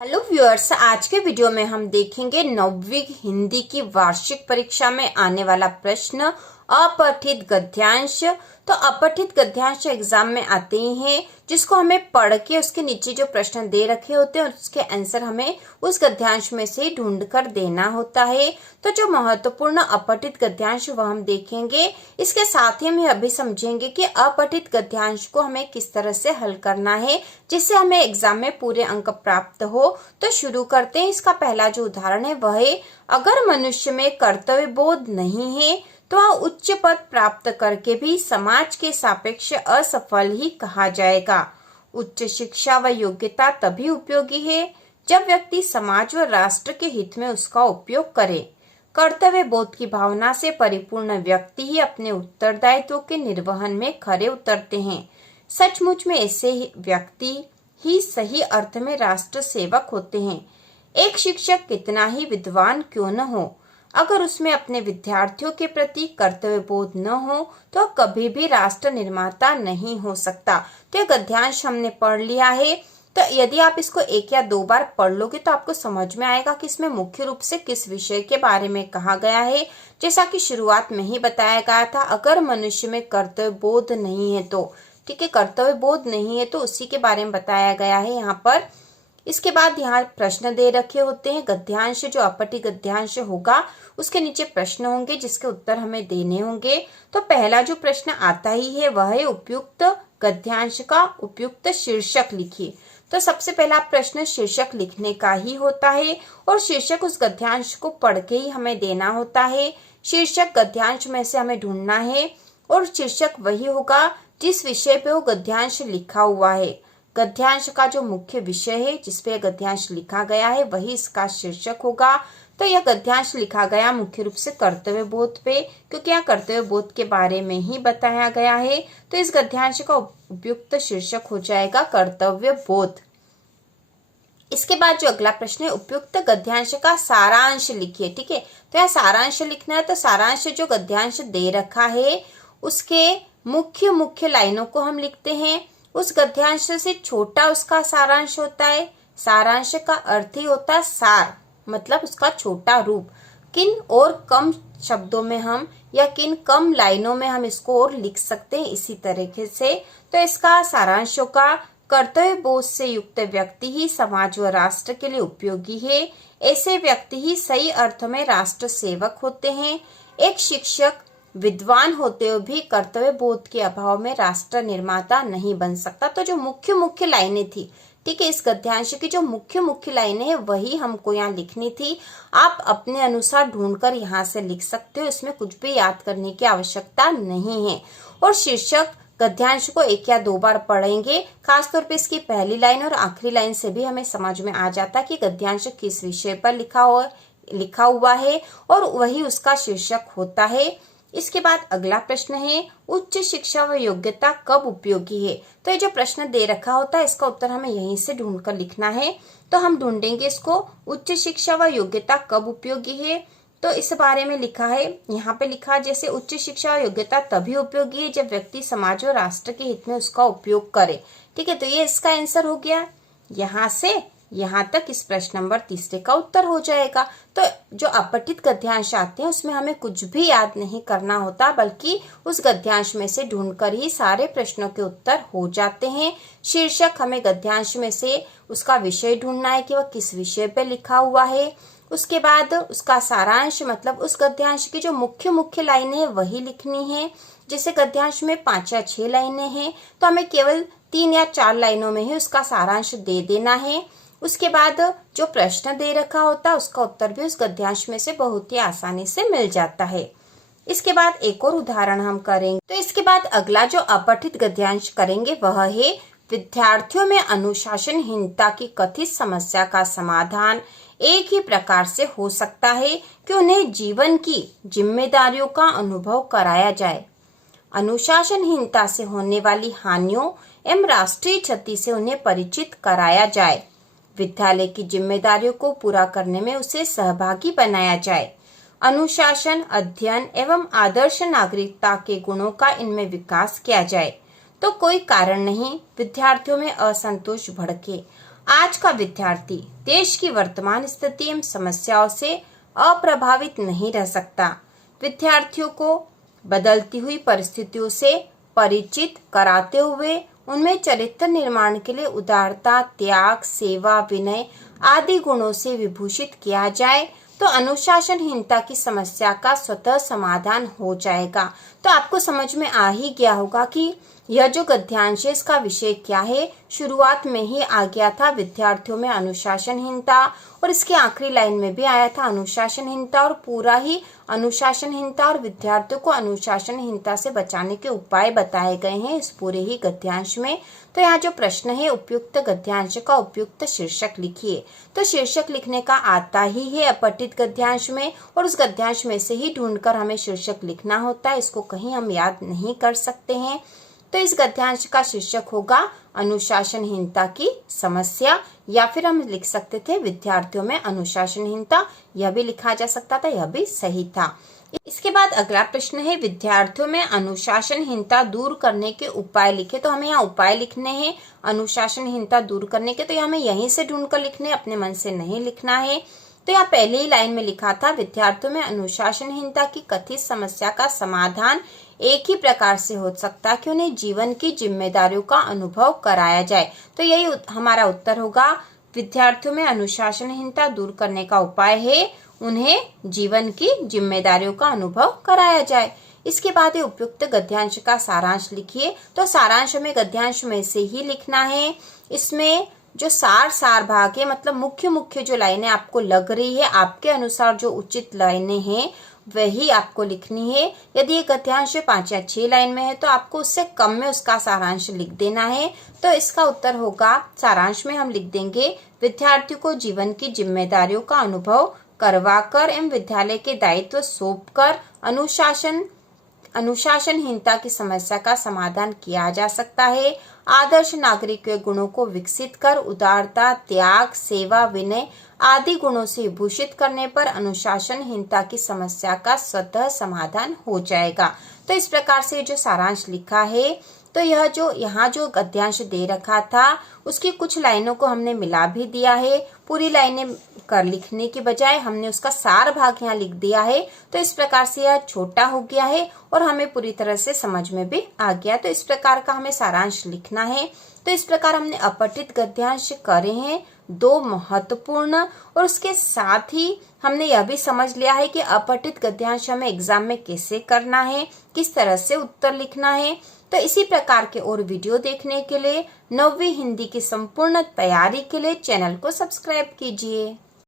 Hello viewers, आज के video में हम देखेंगे नौवीं हिंदी की वार्षिक परीक्षा में आने वाला प्रश्न अपठित गद्यांश। तो अपठित गद्यांश एग्जाम में आते ही हैं, जिसको हमें पढ़ के उसके नीचे जो प्रश्न दे रखे होते हैं उसके आंसर हमें उस गद्यांश में से ढूंढ कर देना होता है। तो जो महत्वपूर्ण अपठित गद्यांश वह हम देखेंगे। इसके साथ ही हम यह भी समझेंगे कि अपठित गद्यांश को हमें किस तरह से हल करना है जिससे हमें एग्जाम में पूरे अंक प्राप्त हो। तो शुरू करते हैं। इसका पहला जो उदाहरण है वह है, अगर मनुष्य में कर्तव्य बोध नहीं है तो वह उच्च पद प्राप्त करके भी समाज के सापेक्ष असफल ही कहा जाएगा। उच्च शिक्षा व योग्यता तभी उपयोगी है जब व्यक्ति समाज व राष्ट्र के हित में उसका उपयोग करे। कर्तव्य बोध की भावना से परिपूर्ण व्यक्ति ही अपने उत्तरदायित्व के निर्वहन में खरे उतरते हैं। सचमुच में ऐसे व्यक्ति ही सही अर्थ में राष्ट्र सेवक होते हैं। एक शिक्षक कितना ही विद्वान क्यों न हो, अगर उसमें अपने विद्यार्थियों के प्रति कर्तव्य बोध न हो तो कभी भी राष्ट्र निर्माता नहीं हो सकता। तो ये गद्यांश हमने पढ़ लिया है। तो यदि आप इसको एक या दो बार पढ़ लोगे तो आपको समझ में आएगा कि इसमें मुख्य रूप से किस विषय के बारे में कहा गया है। जैसा कि शुरुआत में ही बताया गया था, अगर मनुष्य में कर्तव्य बोध नहीं है तो, ठीक है, कर्तव्य बोध नहीं है तो उसी के बारे में बताया गया है यहाँ पर। इसके बाद यहाँ प्रश्न दे रखे होते हैं। गद्यांश जो अपठित गद्यांश होगा उसके नीचे प्रश्न होंगे जिसके उत्तर हमें देने होंगे। तो पहला जो प्रश्न आता ही है वह है, उपयुक्त गद्यांश का उपयुक्त शीर्षक लिखिए। तो सबसे पहला प्रश्न शीर्षक लिखने का ही होता है और शीर्षक उस गद्यांश को पढ़ के ही हमें देना होता है। शीर्षक गद्यांश में से हमें ढूंढना है और शीर्षक वही होगा जिस विषय पे वो गद्यांश लिखा हुआ है। गद्यांश का जो मुख्य विषय है जिसपे गद्यांश लिखा गया है वही इसका शीर्षक होगा। तो यह गद्यांश लिखा गया मुख्य रूप से कर्तव्य बोध पे, क्योंकि यहाँ कर्तव्य बोध के बारे में ही बताया गया है। तो इस गद्यांश का उपयुक्त शीर्षक हो जाएगा कर्तव्य बोध। इसके बाद जो अगला प्रश्न है, उपयुक्त गद्यांश का सारांश लिखिए। ठीक है, तो यहाँ सारांश लिखना है। तो सारांश जो गद्यांश दे रखा है उसके मुख्य मुख्य लाइनों को हम लिखते हैं। उस गद्यांश से छोटा उसका सारांश होता है। सारांश का अर्थ ही होता है सार, मतलब उसका छोटा रूप। किन और कम शब्दों में हम या किन कम लाइनों में हम इसको और लिख सकते हैं इसी तरीके से। तो इसका सारांश होगा, कर्तव्य बोध से युक्त व्यक्ति ही समाज व राष्ट्र के लिए उपयोगी है। ऐसे व्यक्ति ही सही अर्थ में राष्ट्र सेवक होते हैं। एक शिक्षक विद्वान होते हुए भी कर्तव्य बोध के अभाव में राष्ट्र निर्माता नहीं बन सकता। तो जो मुख्य मुख्य लाइनें थी, ठीक है, इस गद्यांश की जो मुख्य मुख्य लाइनें हैं वही हमको यहाँ लिखनी थी। आप अपने अनुसार ढूंढकर यहाँ से लिख सकते हो, इसमें कुछ भी याद करने की आवश्यकता नहीं है। और शीर्षक गद्यांश को एक या दो बार पढ़ेंगे, खासतौर पे इसकी पहली लाइन और आखिरी लाइन से भी हमें समझ में आ जाता है कि गद्यांश किस विषय पर लिखा हुआ है और वही उसका शीर्षक होता है। इसके बाद अगला प्रश्न है, उच्च शिक्षा व योग्यता कब उपयोगी है। तो ये जो प्रश्न दे रखा होता है इसका उत्तर हमें यहीं से ढूंढकर लिखना है। तो हम ढूंढेंगे इसको, उच्च शिक्षा व योग्यता कब उपयोगी है। तो इस बारे में लिखा है, यहाँ पे लिखा है जैसे उच्च शिक्षा और योग्यता तभी उपयोगी है जब व्यक्ति समाज और राष्ट्र के हित में उसका उपयोग करे। ठीक है, तो ये इसका आंसर हो गया। यहाँ से यहाँ तक इस प्रश्न नंबर 3 का उत्तर हो जाएगा। तो जो अपठित गद्यांश आते हैं उसमें हमें कुछ भी याद नहीं करना होता, बल्कि उस गद्यांश में से ढूंढकर ही सारे प्रश्नों के उत्तर हो जाते हैं। शीर्षक हमें गद्यांश में से उसका विषय ढूंढना है कि वह किस विषय पे लिखा हुआ है। उसके बाद उसका सारांश, मतलब उस गद्यांश की जो मुख्य मुख्य लाइनें वही लिखनी है। जैसे गद्यांश में 5 या 6 लाइनें हैं तो हमें केवल 3 या 4 लाइनों में ही उसका सारांश दे देना है। उसके बाद जो प्रश्न दे रखा होता है उसका उत्तर भी उस गद्यांश में से बहुत ही आसानी से मिल जाता है। इसके बाद एक और उदाहरण हम करेंगे। तो इसके बाद अगला जो अपठित गद्यांश करेंगे वह है, विद्यार्थियों में अनुशासनहीनता की कथित समस्या का समाधान एक ही प्रकार से हो सकता है कि उन्हें जीवन की जिम्मेदारियों का अनुभव कराया जाए। अनुशासनहीनता से होने वाली हानियों एवं राष्ट्रीय क्षति से उन्हें परिचित कराया जाए। विद्यालय की जिम्मेदारियों को पूरा करने में उसे सहभागी बनाया जाए। अनुशासन, अध्ययन एवं आदर्श नागरिकता के गुणों का इनमें विकास किया जाए। तो कोई कारण नहीं विद्यार्थियों में असंतोष भड़के। आज का विद्यार्थी देश की वर्तमान स्थिति एवं समस्याओं से अप्रभावित नहीं रह सकता। विद्यार्थियों को बदलती हुई परिस्थितियों से परिचित कराते हुए उनमें चरित्र निर्माण के लिए उदारता, त्याग, सेवा, विनय आदि गुणों से विभूषित किया जाए तो अनुशासनहीनता की समस्या का स्वतः समाधान हो जाएगा। तो आपको समझ में आ ही गया होगा कि यह जो गद्यांश है इसका विषय क्या है। शुरुआत में ही आ गया था विद्यार्थियों में अनुशासनहीनता, और इसके आखिरी लाइन में भी आया था अनुशासनहीनता, और पूरा ही अनुशासनहीनता और विद्यार्थियों को अनुशासनहीनता से बचाने के उपाय बताए गए हैं इस पूरे ही गद्यांश में। तो यहाँ जो प्रश्न है उपयुक्त गद्यांश का उपयुक्त शीर्षक लिखिए। तो शीर्षक लिखने का आता ही है अपठित गद्यांश में, और उस गद्यांश में से ही ढूंढकर हमें शीर्षक लिखना होता है, इसको कहीं हम याद नहीं कर सकते हैं। तो इस गद्यांश का शीर्षक होगा अनुशासनहीनता की समस्या, या फिर हम लिख सकते थे विद्यार्थियों में अनुशासनहीनता, यह भी लिखा जा सकता था, यह भी सही था। इसके बाद अगला प्रश्न है विद्यार्थियों में अनुशासनहीनता दूर करने के उपाय लिखे। तो हमें यहाँ उपाय लिखने हैं अनुशासनहीनता दूर करने के, तो ये हमें यहीं से ढूंढकर लिखने, अपने मन से नहीं लिखना है। तो यहाँ पहले ही लाइन में लिखा था विद्यार्थियों में अनुशासनहीनता की कथित समस्या का समाधान एक ही प्रकार से हो सकता है कि उन्हें जीवन की जिम्मेदारियों का अनुभव कराया जाए। तो यही हमारा उत्तर होगा, विद्यार्थियों में अनुशासनहीनता दूर करने का उपाय है उन्हें जीवन की जिम्मेदारियों का अनुभव कराया जाए। इसके बाद ये उपयुक्त गद्यांश का सारांश लिखिए। तो सारांश हमें गद्यांश में से ही लिखना है। इसमें जो सार भाग है, मतलब मुख्य मुख्य जो लाइनें आपको लग रही है, आपके अनुसार जो उचित लाइनें हैं वही आपको लिखनी है। यदि ये गद्यांश 5 या 6 लाइन में है तो आपको उससे कम में उसका सारांश लिख देना है। तो इसका उत्तर होगा, सारांश में हम लिख देंगे विद्यार्थियों को जीवन की जिम्मेदारियों का अनुभव करवाकर एवं विद्यालय के दायित्व सौंपकर अनुशासनहीनता की समस्या का समाधान किया जा सकता है। आदर्श नागरिक के गुणों को विकसित कर उदारता, त्याग, सेवा, विनय आदि गुणों से विभूषित करने पर अनुशासनहीनता की समस्या का स्वतः समाधान हो जाएगा। तो इस प्रकार से जो सारांश लिखा है, तो यह जो यहाँ जो गद्यांश दे रखा था उसकी कुछ लाइनों को हमने मिला भी दिया है। पूरी लाइनें कर लिखने की बजाय हमने उसका सार भाग यहाँ लिख दिया है। तो इस प्रकार से यह छोटा हो गया है और हमें पूरी तरह से समझ में भी आ गया। तो इस प्रकार का हमें सारांश लिखना है। तो इस प्रकार हमने अपठित गद्यांश करे हैं 2 महत्वपूर्ण, और उसके साथ ही हमने यह भी समझ लिया है कि अपठित गद्यांश हमें एग्जाम में कैसे करना है, किस तरह से उत्तर लिखना है। तो इसी प्रकार के और वीडियो देखने के लिए 9वीं हिंदी की संपूर्ण तैयारी के लिए चैनल को सब्सक्राइब कीजिए।